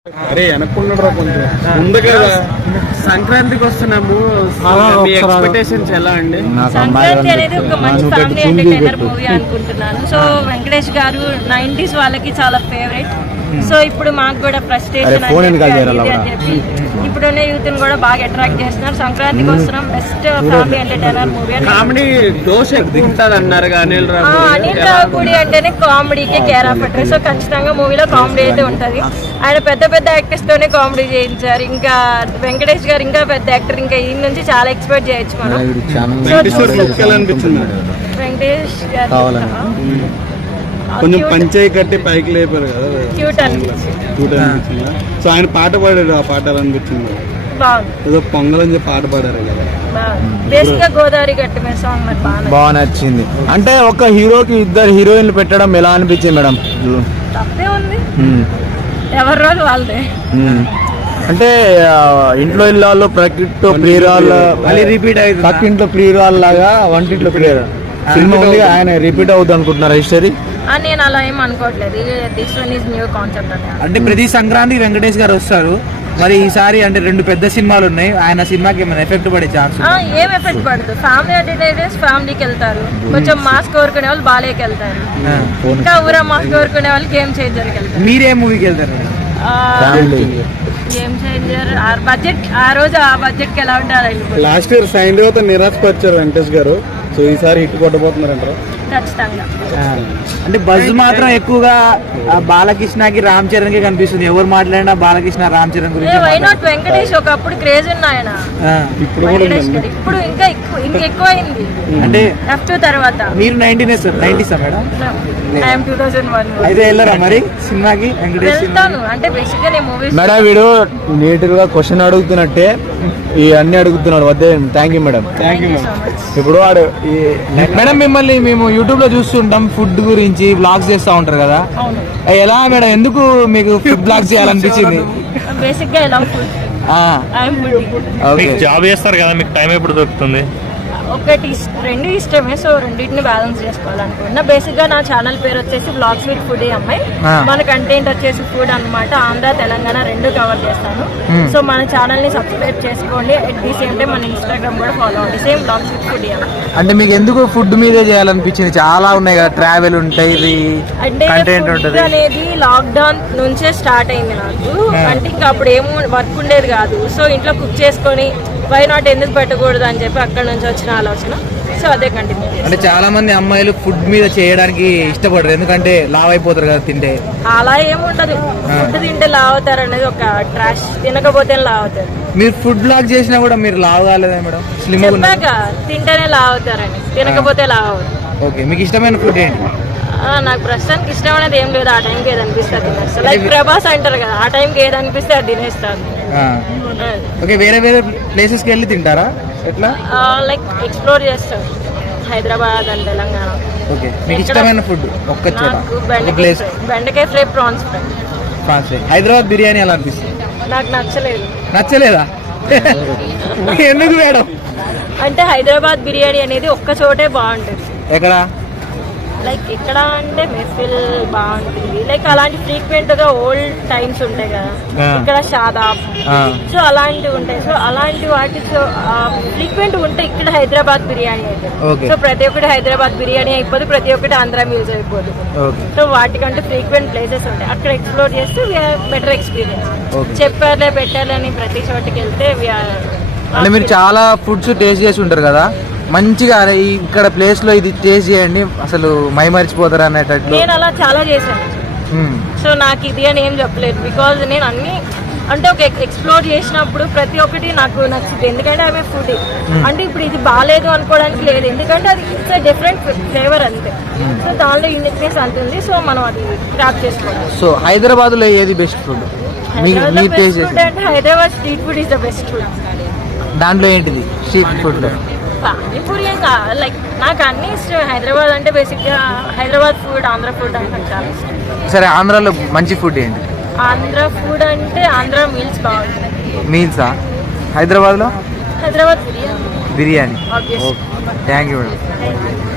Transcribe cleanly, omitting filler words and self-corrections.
అరే వెనక్కున్నాడు కొంచెం ముందు కదా సంక్రాంతికి వస్తున్నాము. మీ ఎక్స్పెక్టేషన్స్ ఎలా అండి? సంక్రాంతి అనేది ఒక మంచి ఫ్యామిలీ ఎంటర్టైనర్ మూవీ అనుకుంటున్నాను. సో వెంకటేష్ గారు 90s వాళ్ళకి చాలా ఫేవరెట్. సో ఇప్పుడు మాకు కూడా ఫ్రస్ట్రేషన్ అని చెప్పి ఇప్పుడున్న యూత్ ని కూడా బాగా అట్రాక్ట్ చేస్తున్నారు. సంక్రాంతికి వస్తున్నాం best family entertainer movie. Comedy దోష ఎక్కువ అన్నారు. అనిల్ రావుపూడి అంటేనే కామెడీకి కేర్ ఆఫ్ అడ్రస్. సో ఖచ్చితంగా మూవీలో కామెడీ అయితే ఉంటది. ఆయన పెద్ద పెద్ద యాక్టర్స్ తోనే కామెడీ చేయించారు. ఇంకా వెంకటేష్ గారు ఇంకా పెద్ద యాక్టర్, ఇంకా ఈ నుంచి చాలా ఎక్స్పెక్ట్ చేయొచ్చు మనం. వెంకటేష్ గారు కొంచెం పంచాయి కట్టి పైకి లేపారు కదా, క్యూట్ అనిపించింది. సో ఆయన పాట పాడారు, ఆ పాట అనిపించింది ఏదో పొంగల్ అని చెప్పి పాట పాడారు కదా. బేసిక్ గా గోదావరి గట్టి మీద సాంగ్ నాకు బాగా నచ్చింది. అంటే ఒక హీరోకి ఇద్దరు హీరోయిన్లు పెట్టడం ఎలా అనిపించింది మేడం? తప్పే ఉంది, ఎవరి రోజు వాళ్ళదే. అంటే ఇంట్లో ఇల్లాల్లో ప్రకృతితో ప్రియురాళ్ళు రిపీట్ అయింది, పక్కింట్లో ప్రియురాళ్ళు లాగా వంటింట్లో ప్రియురాలు సినిమా ఉంది. ఆయన రిపీట్ అవుతుంది అనుకుంటున్నారు హిస్టరీ? నేను అలా ఏం అనుకోవట్లేదు. This one is new concept. అంటే ప్రతి సంక్రాంతికి వెంకటేష్ గారు వస్తారు. మరి ఈసారి అంటే 2 పెద్ద సినిమాలు ఉన్నాయి, ఆయన సినిమాకి ఏమైనా ఎఫెక్ట్ పడే ఛాన్స్? ఏం ఎఫెక్ట్ పడదు. ఫ్యామిలీ ఎంటర్టైనర్స్ ఫ్యామిలీకి వెళ్తారు, కొంచెం మాస్ కోరుకునే వాళ్ళు బాలేకి వెళ్తారు, ఇంకా ఊరా మాస్ కోరుకునే వాళ్ళు గేమ్ చేంజర్కి వెళ్తారు. మీరే మూవీకి వెళ్తారు? గేమ్ చేంజర్ బడ్జెట్ ఆ రోజు ఆ బడ్జెట్ కి ఎలా ఉండాలి. లాస్ట్ ఇయర్ సైన్ దేవత నిరాశపరిచారు వెంకటేష్ గారు. సో ఈసారి హిట్ కొట్టబోతున్నారు అంటారు ఖచ్చితంగా. అంటే బజ్ మాత్రం ఎక్కువగా బాలకృష్ణకి రామ్ చరణ్ కి కనిపిస్తుంది. ఎవరు మాట్లాడినా బాలకృష్ణ రామ్ చరణ్ గురించి. వై నాట్ వెంకటేష్ ఒకప్పుడు క్రేజ్ ఉన్నాయన, ఇప్పుడు ఇంకా ఎక్కువ అయింది. అంటే F2 తర్వాత. మీరు 90s మేడం? I am 2001. అయితే వెళ్ళరా మరి సినిమాకి వెంకటేష్? వెళ్తాను. అంటే బేసిక్ గా నేను మూవీస్ మేడం వీడు నీట్ గా క్వశ్చన్ అడుగుతున్నట్టే ఈ అన్ని అడుగుతున్నాడు. వద్దే. Thank you madam. ఇప్పుడు వాడు మేడం మిమ్మల్ని మేము యూట్యూబ్ లో చూస్తుంటాం, ఫుడ్ గురించి బ్లాగ్స్ చేస్తా ఉంటారు కదా, ఎలా మేడం ఎందుకు మీకు ఫుడ్ బ్లాగ్స్ చేయాలనిపించింది? బేసిక్ గా ఎలా ఫుడ్ జాబ్ చేస్తారు కదా, మీకు టైం ఎప్పుడు దొరుకుతుంది? ఒకటి 2 ఇష్టమే. సో రెండింటిని బ్యాలెన్స్ చేసుకోవాలనుకుంటున్నా. బేసిక్ గా నా ఛానల్ పేరు వచ్చేసి వ్లాగ్స్ విత్ ఫుడీ అమ్మాయి. మన కంటెంట్ వచ్చేసి ఫుడ్ అన్నమాట. ఆంధ్ర తెలంగాణ 2 కవర్ చేస్తాను. సో మన ఛానల్ ని సబ్స్క్రైబ్ చేసుకోండి. అట్ ది సేమ్ టైం మన ఇన్స్టాగ్రామ్ కూడా ఫాలో అవ్వండి, సేమ్ వ్లాగ్స్ విత్ ఫుడీ అమ్మాయి. అంటే మీకు ఎందుకు ఫుడ్ మీదే చేయాలనిపించింది? చాలా ఉన్నాయి కదా, ట్రావెల్ ఉంటాయి, అంటే కంటెంట్ ఉంటుంది అనేది లాక్డౌన్ నుంచే స్టార్ట్ అయింది నాకు. అంటే ఇంకా అప్పుడు ఏమో వర్క్ ఉండేది కాదు. సో ఇంట్లో కుక్ చేసుకొని వై నాట్ ఎందుకు పెట్టకూడదు అని చెప్పి అక్కడ నుంచి వచ్చిన ఆలోచన. సో అదే కంటిన్యూ. అంటే చాలా మంది అమ్మాయిలు ఫుడ్ మీద చేయడానికి ఇష్టపడరు, ఎందుకంటే లావ్ అయిపోతారు కదా తింటే. అలా ఏముంటది, ఫుడ్ తింటే లావ్ అవుతారు అనేది ఒక ట్రాష్. తినకపోతే లావ్ అవుతారు. మీరు ఫుడ్ బ్లాగ్ చేసినా కూడా మీరు లావ్ కాలేదా మేడం? స్లిమ్ చెప్పాక తింటేనే లావ్ అవుతారని, తినకపోతే లావ్ అవుతారు. ఓకే, మీకు ఇష్టమైన ఫుడ్ ఏంటి? నాకు ప్రస్తుతానికి ఇష్టం అనేది ఏం లేదు. ఆ టైంకి ఏది అనిపిస్తే తినేస్తాను. లైక్ ప్రభాస్ అంటారు కదా, ఆ టైంకి ఏది అనిపిస్తే అది తినేస్తాను. ఓకే, వేరే వేరే ప్లేసెస్కి వెళ్ళి తింటారా? ఎట్లా? లైక్ ఎక్స్ప్లోర్ చేస్తాను హైదరాబాద్ అండ్ తెలంగాణ. ఓకే, మీకు ఇష్టమైన ఫుడ్ ఒక్క చోట? బెండకాయ fry, prawns fry. Hyderabad biryani ఎలా అనిపిస్తుంది? నాకు నచ్చలేదు. నచ్చలేదా? ఎందుకు మేడం? అంటే హైదరాబాద్ బిర్యానీ అనేది ఒక్క చోటే బాగుంటుంది. ఎక్కడ? లైక్ ఎక్కడ అంటే మెహఫిల్ బాగుంటుంది. లైక్ అలాంటి ఫ్రీక్వెంట్ గా ఓల్డ్ టైమ్స్ ఉంటాయి కదా, ఇక్కడ షాదాబ్, సో అలాంటివి ఉంటాయి. సో అలాంటి వాటి ఫ్రీక్వెంట్ ఉంటాయి ఇక్కడ హైదరాబాద్ బిర్యానీ అయితే. సో ప్రతి ఒక్కటి హైదరాబాద్ బిర్యానీ అయిపోదు, ప్రతి ఒక్కటి ఆంధ్ర మీల్స్ అయిపోదు. సో వాటికంటే ఫ్రీక్వెంట్ ప్లేసెస్ ఉంటాయి, అక్కడ ఎక్స్ప్లోర్ చేస్తే బెటర్ ఎక్స్పీరియన్స్. చెప్పారులే పెట్టాలి అని ప్రతి చోటికి వెళ్తే అంటే మీరు చాలా ఫుడ్స్ టేస్ట్ చేసి ఉంటారు కదా, మంచిగా ఇక్కడ ప్లేస్ లో ఇది టేస్ట్ చేయండి అసలు మై మర్చిపోతారు అనేటట్లు. నేను అలా చాలా చేశాను. సో నాకు ఇది అని ఏం చెప్పలేదు, బికాజ్ నేను అన్ని అంటే ఒక ఎక్స్ప్లోర్ చేసినప్పుడు ప్రతి ఒక్కటి నాకు నచ్చింది. ఎందుకంటే ఆమె ఫుడ్ అంటే ఇప్పుడు ఇది బాగాలేదు అనుకోవడానికి లేదు, ఎందుకంటే అది ఇట్స్ డిఫరెంట్ ఫ్లేవర్ అంతే. సో దానిలో యూనిక్నెస్ అంతుంది. సో మనం అది క్రాప్ చేసుకోవాలి. సో హైదరాబాద్ లో ఏది బెస్ట్ ఫుడ్? అంటే Hyderabad street food is the best food. దాంట్లో ఏంటిది స్ట్రీట్ ఫుడ్? పానీపూరి లైక్ నాకు అన్ని ఇష్టం. హైదరాబాద్ అంటే బేసిక్ గా హైదరాబాద్ ఫుడ్, ఆంధ్ర ఫుడ్ అంటే నాకు చాలా ఇష్టం. సరే, ఆంధ్రాలో మంచి ఫుడ్ ఏంటి? ఆంధ్ర ఫుడ్ అంటే ఆంధ్ర మీల్స్ బాగుంటుంది. మీల్సా? హైదరాబాద్ లో Hyderabad biryani. Okay, thank you madam.